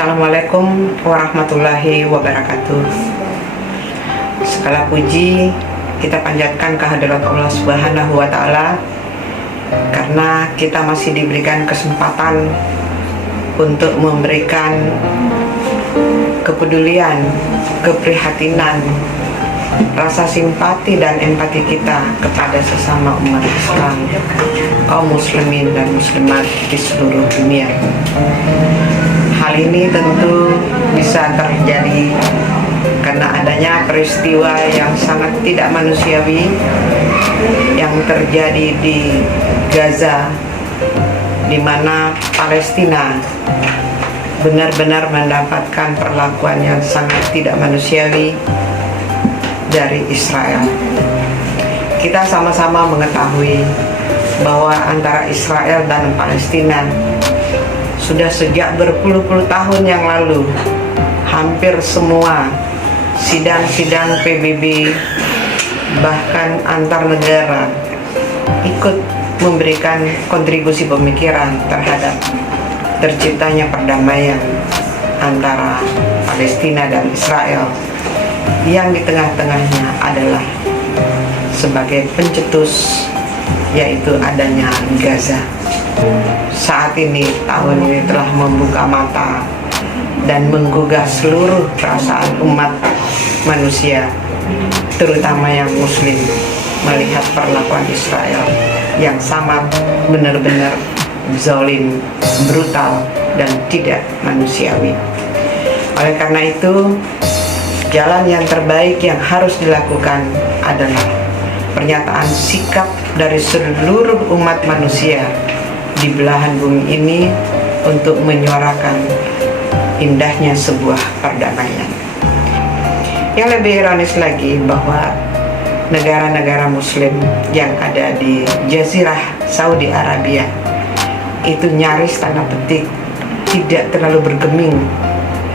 Assalamualaikum warahmatullahi wabarakatuh. Segala puji kita panjatkan kehadirat Allah Subhanahu wa Ta'ala, karena kita masih diberikan kesempatan untuk memberikan kepedulian, keprihatinan, rasa simpati dan empati kita kepada sesama umat Islam, kaum muslimin dan muslimat di seluruh dunia. Hal ini tentu bisa terjadi karena adanya peristiwa yang sangat tidak manusiawi yang terjadi di Gaza, di mana Palestina benar-benar mendapatkan perlakuan yang sangat tidak manusiawi dari Israel. Kita sama-sama mengetahui bahwa antara Israel dan Palestina sudah sejak berpuluh-puluh tahun yang lalu, hampir semua sidang-sidang PBB bahkan antar negara ikut memberikan kontribusi pemikiran terhadap terciptanya perdamaian antara Palestina dan Israel, yang di tengah-tengahnya adalah sebagai pencetus, yaitu adanya Gaza. Saat ini, tahun ini telah membuka mata dan menggugah seluruh perasaan umat manusia, terutama yang muslim, melihat perlakuan Israel yang sangat benar-benar zalim, brutal, dan tidak manusiawi. Oleh karena itu, jalan yang terbaik yang harus dilakukan adalah pernyataan sikap dari seluruh umat manusia di belahan bumi ini untuk menyuarakan indahnya sebuah perdamaian. Yang lebih ironis lagi bahwa negara-negara muslim yang ada di Jazirah Saudi Arabia itu nyaris tanda petik tidak terlalu bergeming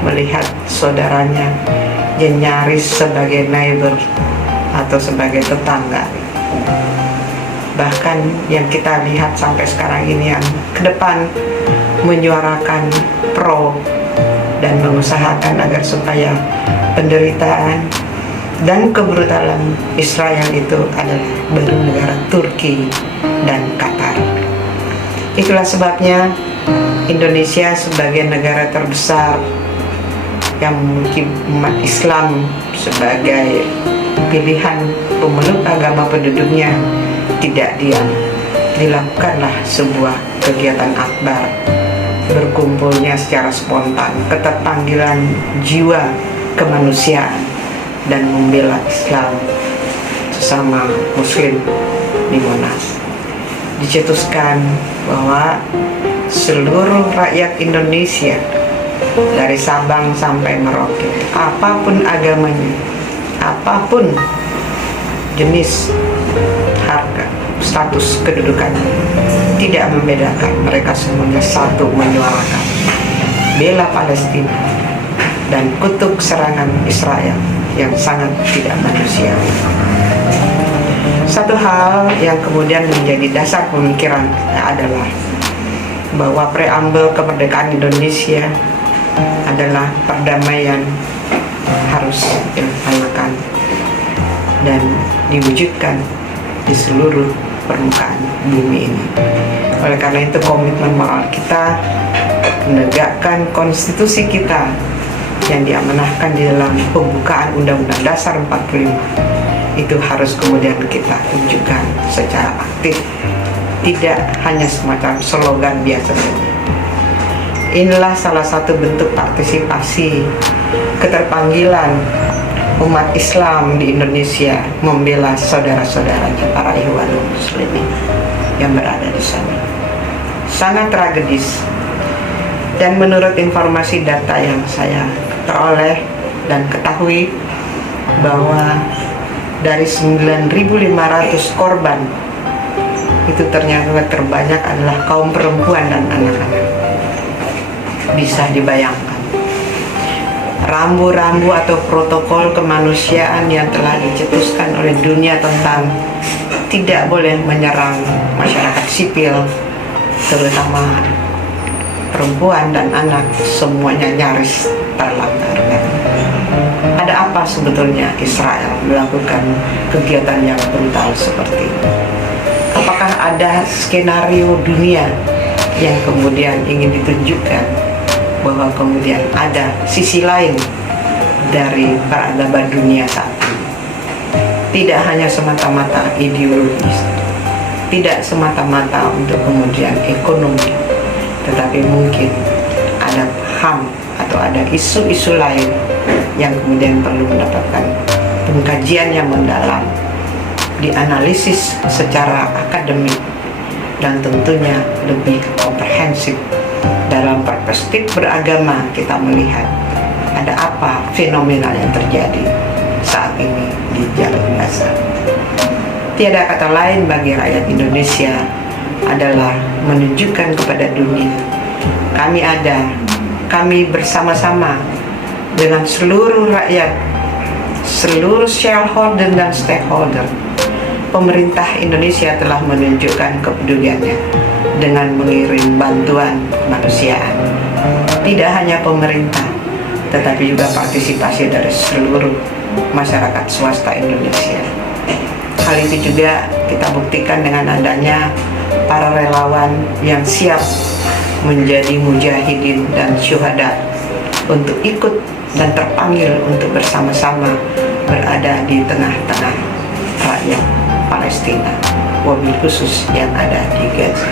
melihat saudaranya yang nyaris sebagai neighbor atau sebagai tetangga. Bahkan yang kita lihat sampai sekarang ini yang ke depan menyuarakan pro dan mengusahakan agar supaya penderitaan dan kebrutalan Israel itu adalah baru negara Turki dan Qatar. Itulah sebabnya Indonesia sebagai negara terbesar yang memiliki umat Islam sebagai pilihan pemeluk agama penduduknya tidak diam. Dilakukanlah sebuah kegiatan akbar, berkumpulnya secara spontan keterpanggilan jiwa kemanusiaan dan membela Islam sesama muslim di Monas. Dicetuskan bahwa seluruh rakyat Indonesia dari Sabang sampai Merauke, apapun agamanya, apapun jenis, harga, status kedudukannya, tidak membedakan, mereka semuanya satu menyuarakan bela Palestina dan kutuk serangan Israel yang sangat tidak manusiawi. Satu hal yang kemudian menjadi dasar pemikiran adalah bahwa preambel kemerdekaan Indonesia adalah perdamaian harus dilaksanakan dan diwujudkan di seluruh permukaan bumi ini. Oleh karena itu, komitmen moral kita menegakkan konstitusi kita yang diamanahkan di dalam pembukaan Undang-Undang Dasar 45 itu harus kemudian kita tunjukkan secara aktif, tidak hanya semacam slogan biasa saja. Inilah salah satu bentuk partisipasi keterpanggilan umat Islam di Indonesia membela saudara-saudaranya, para ikhwanul muslimin yang berada di sana. Sangat tragedis, dan menurut informasi data yang saya peroleh dan ketahui bahwa dari 9.500 korban itu ternyata terbanyak adalah kaum perempuan dan anak-anak. Bisa dibayangkan rambu-rambu atau protokol kemanusiaan yang telah dicetuskan oleh dunia tentang tidak boleh menyerang masyarakat sipil, terutama perempuan dan anak semuanya nyaris terlantarkan. Ada apa sebetulnya Israel melakukan kegiatan yang brutal seperti ini? Apakah ada skenario dunia yang kemudian ingin ditunjukkan bahwa kemudian ada sisi lain dari peradaban dunia saat ini? Tidak hanya semata-mata ideologis, tidak semata-mata untuk kemudian ekonomi, tetapi mungkin ada HAM atau ada isu-isu lain yang kemudian perlu mendapatkan pengkajian yang mendalam, dianalisis secara akademik, dan tentunya lebih komprehensif. Dalam perspektif beragama kita melihat ada apa fenomena yang terjadi saat ini di Jalur Gaza. Tiada kata lain bagi rakyat Indonesia adalah menunjukkan kepada dunia kami bersama-sama dengan seluruh rakyat, seluruh shareholder dan stakeholder. Pemerintah Indonesia telah menunjukkan kepeduliannya dengan mengirim bantuan kemanusiaan. Tidak hanya pemerintah, tetapi juga partisipasi dari seluruh masyarakat swasta Indonesia. Hal itu juga kita buktikan dengan adanya para relawan yang siap menjadi mujahidin dan syuhada untuk ikut dan terpanggil untuk bersama-sama berada di tengah-tengah rakyat Palestina, wabil khusus yang ada di Gaza.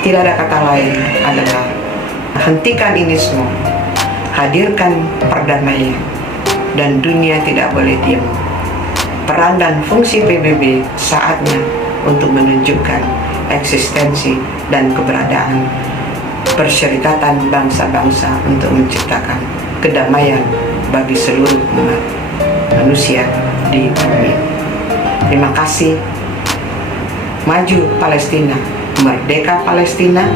Tidak ada kata lain adalah hentikan ini semua, hadirkan perdamaian, dan dunia tidak boleh diam. Peran dan fungsi PBB saatnya untuk menunjukkan eksistensi dan keberadaan persyarikatan bangsa-bangsa untuk menciptakan kedamaian bagi seluruh umat manusia di bumi. Terima kasih. Maju Palestina, merdeka Palestina.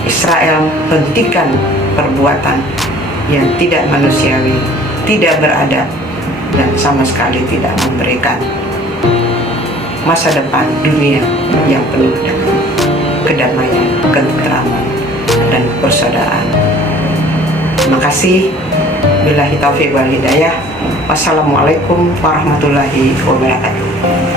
Israel, hentikan perbuatan yang tidak manusiawi, tidak beradab, dan sama sekali tidak memberikan masa depan dunia yang penuh dengan kedamaian, ketentraman, dan persaudaraan. Terima kasih. Billahi taufiq wal hidayah. Wassalamualaikum warahmatullahi wabarakatuh.